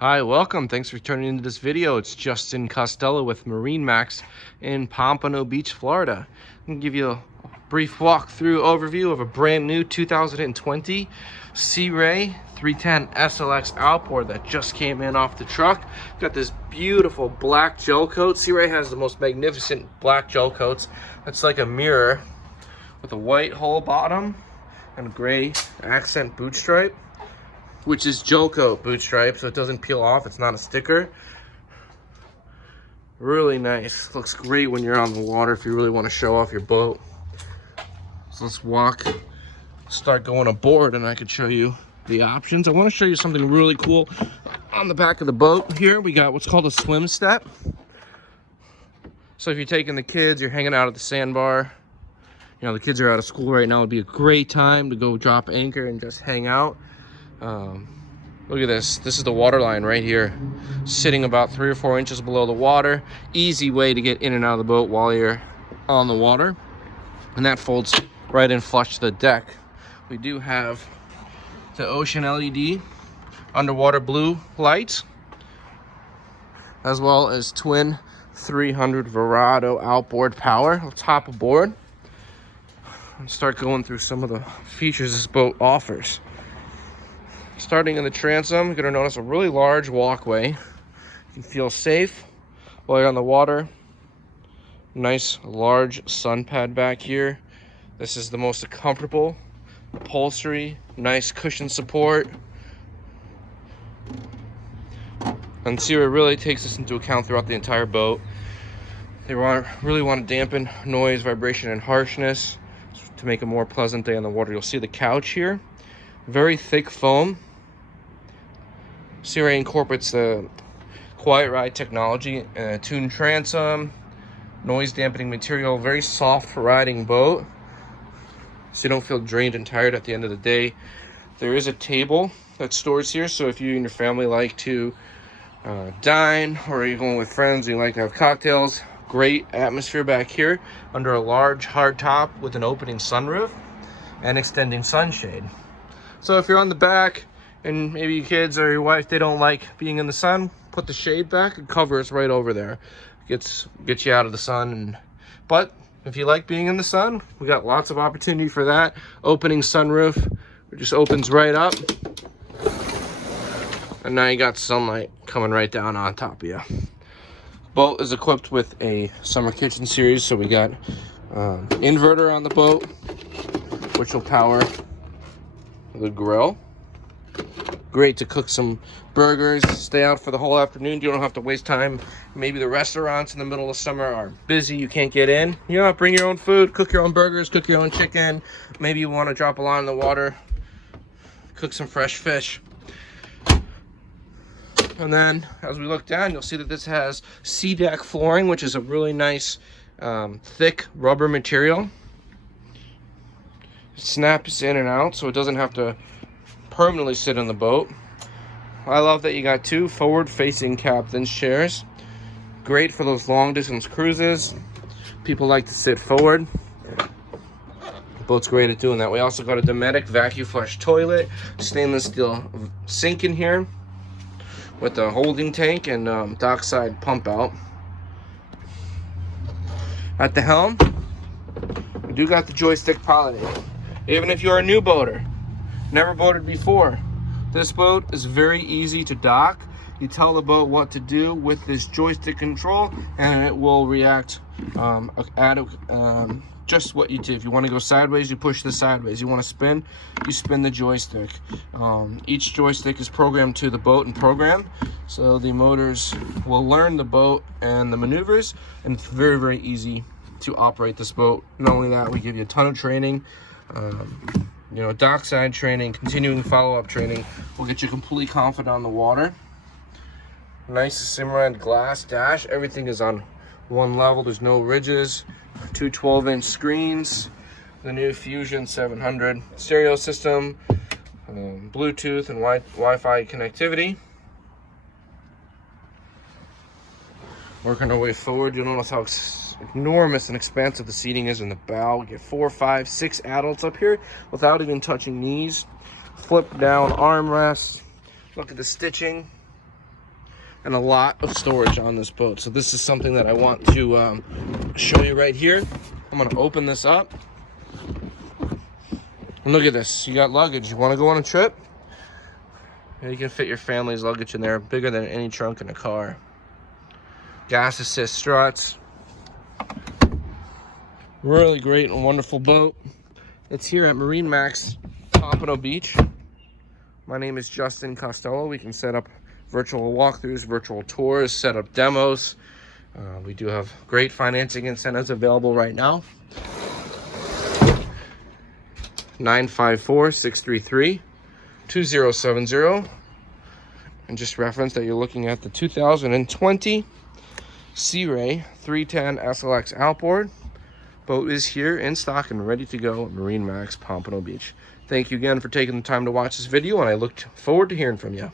Hi, welcome. Thanks for tuning into this video. It's Justin Costello with MarineMax in Pompano Beach, Florida. I'm going to give you a brief walkthrough overview of a brand new 2020 Sea Ray 310 SLX Outboard that just came in off the truck. Got this beautiful black gel coat. Sea Ray has the most magnificent black gel coats. That's like a mirror with a white hull bottom and a gray accent boot stripe, which is gel coat boot stripe, so it doesn't peel off. It's not a sticker. Really nice. Looks great when you're on the water if you really want to show off your boat. So let's start going aboard and I could show you the options. I want to show you something really cool on the back of the boat. Here we got what's called a swim step. So if you're taking the kids, you're hanging out at the sandbar, you know, the kids are out of school right now, it'd be a great time to go drop anchor and just hang out. Look at this. This is the water line right here, sitting about 3 or 4 inches below the water. Easy way to get in and out of the boat while you're on the water. And that folds right in flush to the deck. We do have the ocean LED underwater blue lights, as well as twin 300 Verado outboard power. Let's hop aboard and start going through some of the features this boat offers. Starting in the transom, you're gonna notice a really large walkway. You can feel safe while you're on the water. Nice large sun pad back here. This is the most comfortable upholstery, nice cushion support. And Sea Ray really takes this into account throughout the entire boat. They really want to dampen noise, vibration, and harshness to make a more pleasant day on the water. You'll see the couch here, very thick foam. Sea Ray incorporates the Quiet Ride technology, tuned transom, noise dampening material, very soft riding boat, so you don't feel drained and tired at the end of the day. There is a table that stores here, so if you and your family like to dine, or you're going with friends and you like to have cocktails, great atmosphere back here under a large hard top with an opening sunroof and extending sunshade. So if you're on the back and maybe your kids or your wife, they don't like being in the sun, put the shade back and cover us right over there. Gets you out of the sun. But if you like being in the sun, we got lots of opportunity for that. Opening sunroof, it just opens right up, and now you got sunlight coming right down on top of you. Boat is equipped with a summer kitchen series, so we got inverter on the boat, which will power the grill. Great to cook some burgers, stay out for the whole afternoon. You don't have to waste time. Maybe the restaurants in the middle of summer are busy, you can't get in. You know, bring your own food, cook your own burgers, cook your own chicken. Maybe you want to drop a line in the water, cook some fresh fish. And then as we look down, you'll see that this has sea deck flooring, which is a really nice thick rubber material. It snaps in and out, so it doesn't have to permanently sit in the boat. I love that you got 2 forward-facing captain's chairs. Great for those long-distance cruises. People like to sit forward. The boat's great at doing that. We also got a Dometic vacuum flush toilet, stainless steel sink in here with the holding tank and dockside pump out. At the helm, we do got the joystick piloting. Even if you're a new boater, never boated before, this boat is very easy to dock. You tell the boat what to do with this joystick control and it will react just what you do. If you want to go sideways, you push the sideways. You want to spin, you spin the joystick. Each joystick is programmed to the boat and program, so the motors will learn the boat and the maneuvers, and it's very, very easy to operate this boat. Not only that, we give you a ton of training. You know, dockside training, continuing follow-up training will get you completely confident on the water. Nice Simrad glass dash. Everything is on one level. There's no ridges. 2 12-inch screens. The new Fusion 700 stereo system. Bluetooth and Wi-Fi connectivity. Working our way forward, you'll notice how enormous and expansive the seating is in the bow. We get 4, 5, 6 adults up here without even touching knees. Flip down armrests. Look at the stitching. and a lot of storage on this boat. So this is something that I want to show you right here. I'm gonna open this up. And look at this, you got luggage. You wanna go on a trip? And you can fit your family's luggage in there, bigger than any trunk in a car. Gas assist struts. Really great and wonderful boat. It's here at MarineMax Pompano Beach. My name is Justin Costello. We can set up virtual walkthroughs, virtual tours, set up demos. We do have great financing incentives available right now. 954-633-2070. And just reference that you're looking at the 2020 Sea Ray 310 SLX Outboard. Boat is here in stock and ready to go at MarineMax Pompano Beach. Thank you again for taking the time to watch this video, and I look forward to hearing from you.